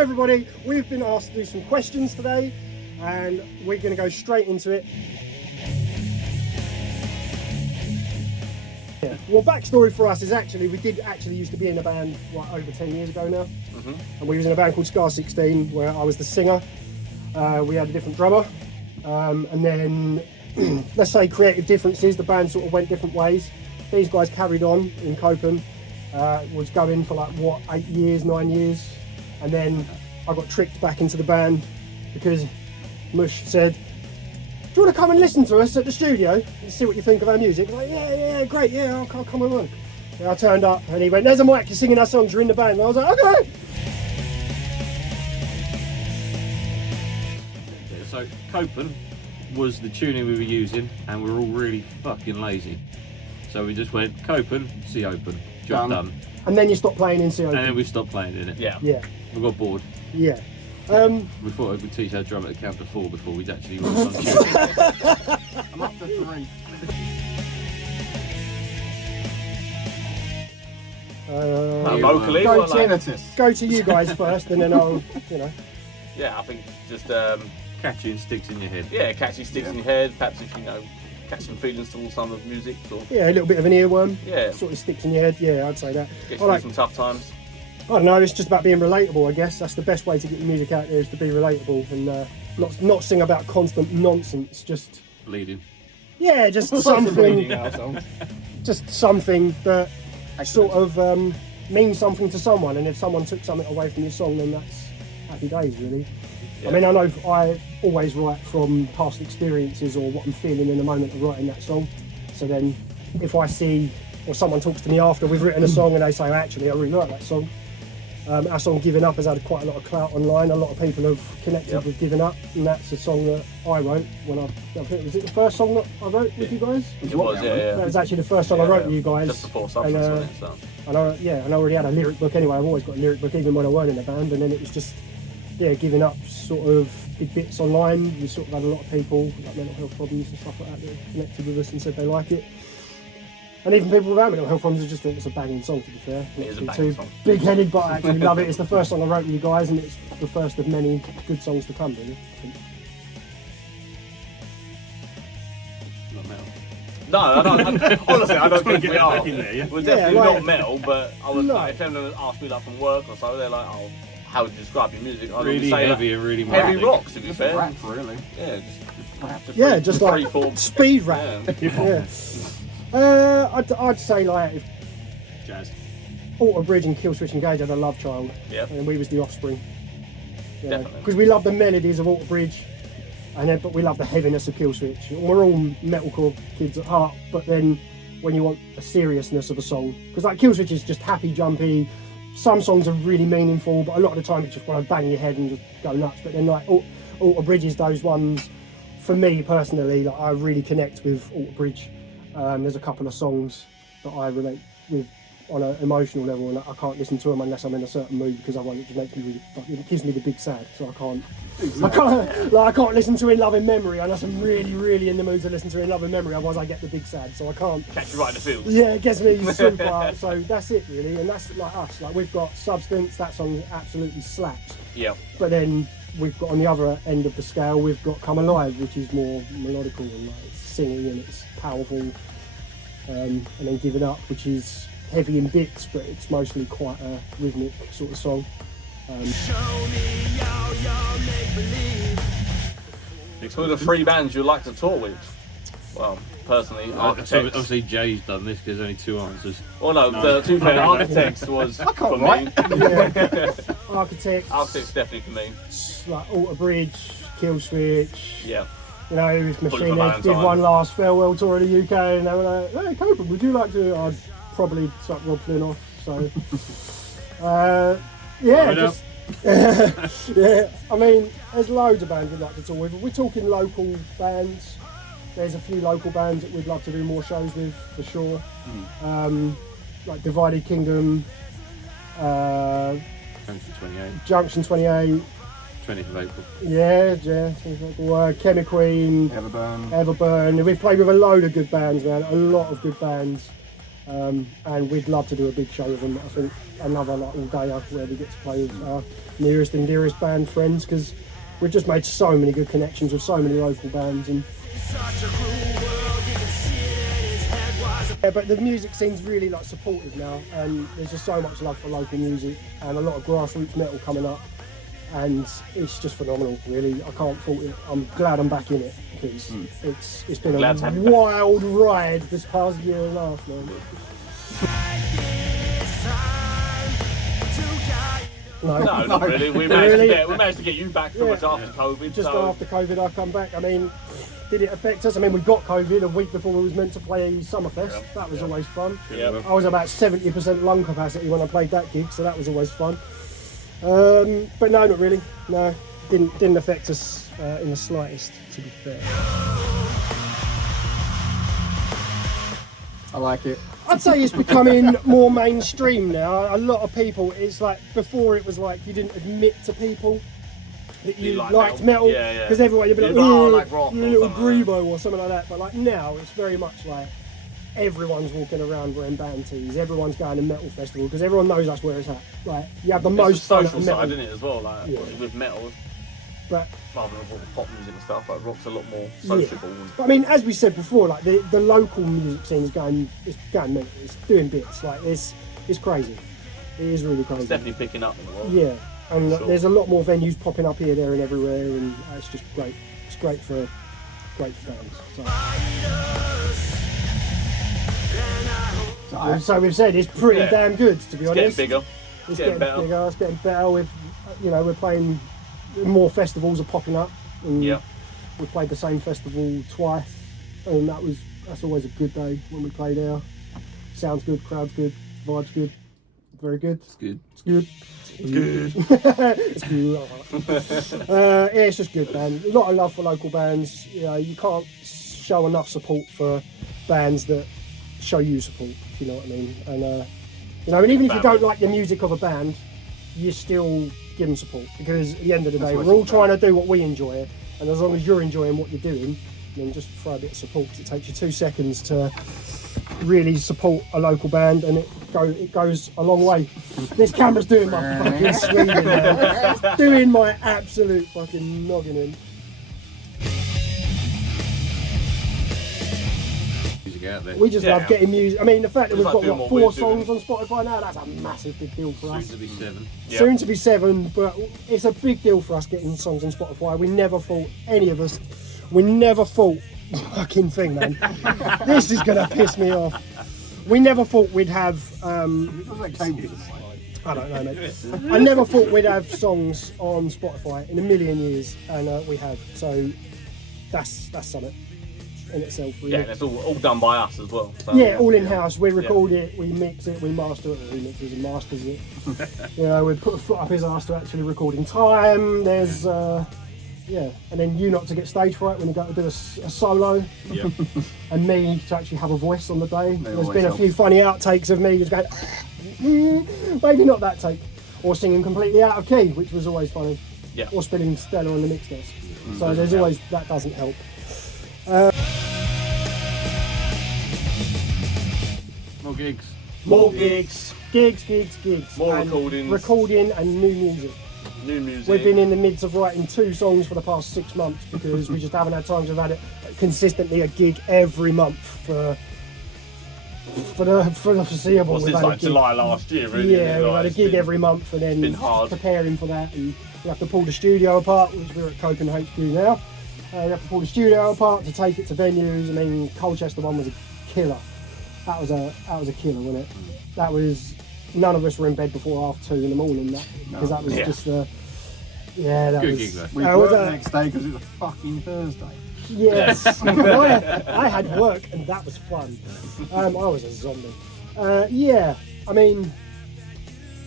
Hello everybody, we've been asked to do some questions today and we're going to go straight into it. Yeah. Well, backstory for us is actually, we did actually used to be in a band like over 10 years ago now. And we was in a band called Scar 16 where I was the singer. We had a different drummer. And then, let's say creative differences, the band sort of went different ways. These guys carried on in Copen, was going for like, what, 8 years, 9 years. And then I got tricked back into the band because Mush said, "Do you want to come and listen to us at the studio and see what you think of our music?" I was like, yeah, great, yeah, I'll come along. And I turned up and he went, "There's a mic, you're singing our songs, you're in the band." And I was like, okay. So Copen was the tuning we were using and we were all really fucking lazy. So we just went, Copen, C open, job done. And then you stopped playing in C open. And then we stopped playing in it. Yeah. We got bored. Yeah. We thought we'd teach our drummer to count to 4 before we'd actually run on tune. I'm up to 3. Vocally, go, or like, Tinnitus. go to you guys first and then I'll, you know. yeah, I think just Catchy and sticks in your head. yeah, catchy sticks in your head. Perhaps if you know, catch some feelings towards some of the music, or Yeah, a little bit of an earworm. yeah, Sort of sticks in your head. Yeah, I'd say that. get I through like, some tough times. I don't know, it's just about being relatable, I guess. That's the best way to get your music out there, is to be relatable and not sing about constant nonsense. Just, Bleeding. yeah, just something that sort of means something to someone. And if someone took something away from your song, then that's happy days, really. Yeah. I mean, I know I always write from past experiences or what I'm feeling in the moment of writing that song. So then if I see, or someone talks to me after we've written a song and they say, "Actually, I really like that song." Our song Giving Up has had quite a lot of clout online. A lot of people have connected with Giving Up, and that's a song that I wrote when I think, was it the first song that I wrote with you guys? It was, yeah. That was actually the first song I wrote with you guys. Just before Substance, and, wasn't it? So. and I already had a lyric book anyway. I've always got a lyric book even when I weren't in a band, and then it was just, yeah, Giving Up sort of did bits online. We sort of had a lot of people like mental health problems and stuff like that that connected with us and said they like it. And even people without mental health problems just think it's a banging song, to be fair. It is a Not banging too song. big-headed, but I actually love it. It's the first song I wrote with you guys, and it's the first of many good songs to come, really. I think. Not metal. No, I don't. Honestly, I don't think we are. yeah? We're definitely like- not metal, but I would No. like, if anyone asked me that from work or so, they're like, "Oh, how would you describe your music?" I'd Really say heavy like, and really heavy melodic. rock, to be Just fair. rap, really. Yeah, just Rap. Yeah, just like free-form. speed rap. Yeah. Yeah. I'd say like if Jazz. Alter Bridge and Killswitch Engage had a love child, Yeah. and we was the offspring. Definitely. Because we love the melodies of Alter Bridge, but we love the heaviness of Killswitch. We're all metalcore kids at heart, but then when you want a seriousness of a song, because like Killswitch is just happy, jumpy. Some songs are really meaningful, but a lot of the time you just want to bang your head and just go nuts. But then like Alter Bridge is those ones, for me personally, like I really connect with Alter Bridge. There's a couple of songs that I relate with on an emotional level, and I can't listen to them unless I'm in a certain mood, because otherwise it just makes me really it gives me the big sad. So I can't listen to In Love in Memory unless I'm really in the mood to listen to In Love in Memory. Otherwise I get the big sad. So I can't. Catch you right in the field. Yeah, it gets me super. So that's it really, and that's like us. Like we've got Substance. That song absolutely slaps. Yeah. But then we've got on the other end of the scale, we've got Come Alive, which is more melodical and like it's singing and it's powerful. And then Giving Up, which is heavy in bits, but it's mostly quite a rhythmic sort of song. Who are the 3 bands you'd like to tour with? Well, personally, Architects. Obviously Jay's done this because there's only 2 answers. Well, no, the 2 fair Architects was for me. Yeah. Architects, Architects definitely for me. like Alter Bridge, Killswitch. Yeah. You know, if Machine for Head did Valentine. one last farewell tour of the UK, and they were like, "Hey, Copen, would you like to?" I'd probably suck Rob Flynn off. So, yeah, just yeah. I mean, there's loads of bands we'd like to tour with. We're talking local bands. There's a few local bands that we'd love to do more shows with, for sure. Like Divided Kingdom, Junction 28, Junction 28. 20th of April. Yeah. Chemical Queen, Everburn. Everburn. We've played with a load of good bands, man. A lot of good bands. and we'd love to do a big show with them. I think another like all-dayer where we get to play with our nearest and dearest band friends, because we've just made so many good connections with so many local bands. And yeah, but the music scene's really like supportive now, and there's just so much love for local music and a lot of grassroots metal coming up, and it's just phenomenal. Really, I can't fault it. I'm glad I'm back in it, because it's been a wild ride this past year and a half, man. No, not really. We managed to get you back pretty much after COVID. Just after COVID, I come back. I mean, did it affect us? I mean, we got COVID a week before we was meant to play Summerfest. Yeah. That was always fun. Yeah. I was about 70% lung capacity when I played that gig, so that was always fun. But no, not really. No, didn't affect us in the slightest, to be fair. I like it. I'd say it's becoming more mainstream now. A lot of people, it's like, before it was like you didn't admit to people that you liked metal, because everyone you'd be like, oh, like rock, you little grebo or something like that. But like now, it's very much like everyone's walking around wearing band tees. Everyone's going to metal festival because everyone knows that's where it's at. Like you have the most fun at social metal. side, isn't it, as well? Like with metal, but rather than pop music and stuff, like rock's a lot more sociable. Yeah. But I mean, as we said before, like the local music scene is going mental. It's doing bits. Like it's crazy. It is really crazy. It's definitely picking up in the world. Yeah, and there's a lot more venues popping up here, there, and everywhere, and it's just great. It's great for bands. So we've said it's pretty damn good, to be honest. Getting bigger. It's getting bigger. It's getting better. With we're playing. More festivals are popping up, and we played the same festival twice, and that's always a good day when we play there. Sounds good, crowd's good, vibes good, very good. It's good. It's good. It's good. It's good. Yeah, it's just good, man. A lot of love for local bands. You can't show enough support for bands that show you support, if you know what I mean. And even if you don't like the music of a band, you still give them support, because at the end of the day we're all trying to do what we enjoy, and as long as you're enjoying what you're doing, then just throw a bit of support. It takes you 2 seconds to really support a local band, and it goes a long way. This camera's doing my fucking swinging, man. It's doing my absolute fucking noggin in. Out there. We just love getting music. I mean, the fact that we've got what 4 songs on Spotify now, that's a massive big deal for us. Soon to be 7. Soon to be 7, but it's a big deal for us getting songs on Spotify. We never thought, any of us, fucking thing, man. This is gonna piss me off. We never thought we'd have, I don't know, mate. I never thought we'd have songs on Spotify in a million years, and we have. So that's something in itself, really. Yeah, and it's all done by us as well. So, all in house. We record it, we mix it, we master it. He mixes and masters it. We put a foot up his arse to actually record in time. There's and then you not to get stage fright when you go to do a solo, and me to actually have a voice on the day. There's been a few funny outtakes of me just going, maybe not that take, or singing completely out of key, which was always funny. Yeah. Or spinning Stella on the mix desk. So there's always that doesn't help. More gigs. Gigs. More and recordings. Recording and new music. New music. We've been in the midst of writing 2 songs for the past 6 months because we just haven't had time. We've had it consistently a gig every month for the foreseeable. Well, since like July last year, really. Yeah, we've had a gig every month, and then preparing for that, and we have to pull the studio apart, which we're at Copen HQ now. We have to pull the studio apart to take it to venues. I mean, Colchester one was a killer. That was a killer, wasn't it? That was, none of us were in bed before 2:30 in the morning. Because that was just that good was. gig, though. We worked the next day because it was a fucking Thursday. Yes, I had work and that was fun. I was a zombie. I mean,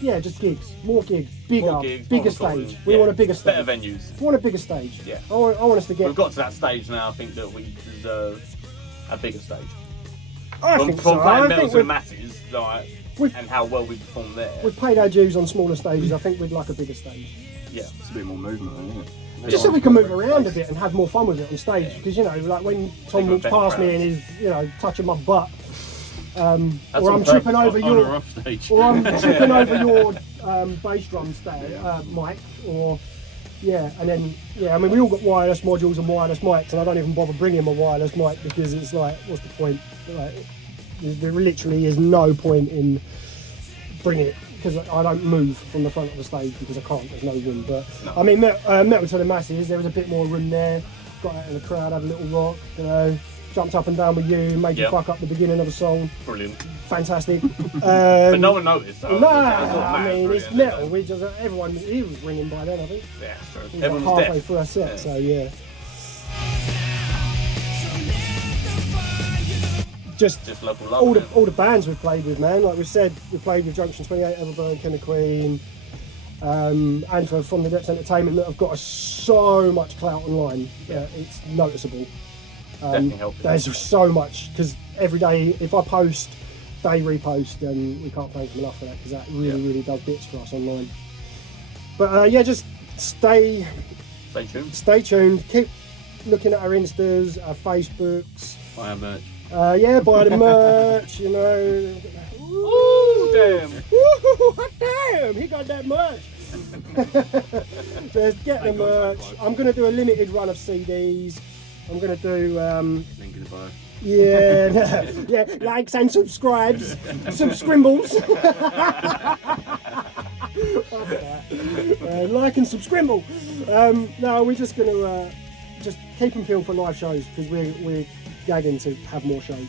just gigs, more gigs, bigger stage. We want a bigger stage. Better venues. We want a bigger stage. Yeah. I want us to get. We've got to that stage now. I think that we deserve a bigger stage. I think so. Playing metal to the masses, and how well we perform there. We've paid our dues on smaller stages. I think we'd like a bigger stage. Yeah, it's a bit more movement, isn't it? Just so we can move around a bit and have more fun with it on stage. Because like when Tom walks past me and he's touching my butt, That's or on I'm tripping purpose, over On a your, rough stage. or I'm tripping over your bass drum mic, or yeah, and then I mean we all got wireless modules and wireless mics, and I don't even bother bringing my wireless mic because it's like, what's the point? Like, there literally is no point in bringing it because I don't move from the front of the stage because I can't. There's no room. But No. I mean, Metal to the Masses, there was a bit more room there. Got out in the crowd, had a little rock, you know, jumped up and down with you, made you Yep. fuck up the beginning of the song. Brilliant. Fantastic. But no one noticed. So No, that's what I matters, mean, really, it's at the end metal. of We just everyone he was ringing by then, I think. the day. Yeah, that's true. He was Everyone like was halfway deaf. through our set, Yeah. so yeah. Just Just local love. all the innit? all the bands we've played with, man. Like we said, we played with Junction 28, Everburn, Ken the Queen, and for From the Depths Entertainment that have got us so much clout online. Yeah, it's noticeable. Definitely helping. There's so much because every day if I post, they repost, and we can't thank them enough for that because that really does bits for us online. But yeah, just stay Stay tuned. Keep looking at our Instas, our Facebooks. Buy our merch. Yeah, buy the merch, you know. Ooh, damn. Woo, damn, he got that merch. Just get the merch. I'm going to do a limited run of CDs. I'm going to do, Link in the bio. yeah, likes and subscribes. Sub-scrimbles. Like and subscribble. No, we're just going to just keep them peeled for live shows because we're gagging to have more shows.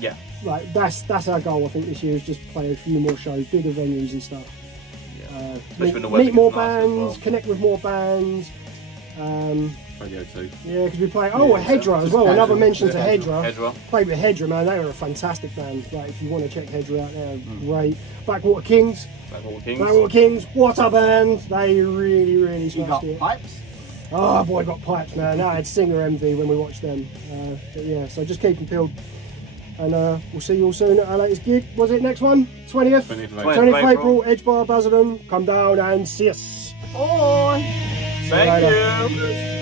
Yeah. Like that's our goal. I think this year is just play a few more shows, bigger venues and stuff. Especially when the weather Meet more gets nicer as bands, well. connect with more bands. Radio 2. Yeah, because we play. Oh, Hedra as well. Another mention to Hedra. Hedra. Played with Hedra, man. They were a fantastic band. Like, if you want to check Hedra out, they're great. Blackwater Kings. Blackwater Kings. What a band! They really You smashed got it. pipes? Oh boy, got pipes, man. I had singer envy when we watched them. But yeah, so just keep them peeled. And we'll see you all soon at our latest gig. Was it next one? 20th? 20th of 20th of April. April, Edge Bar, Basildon. Come down and see us. Bye. Thank later. you.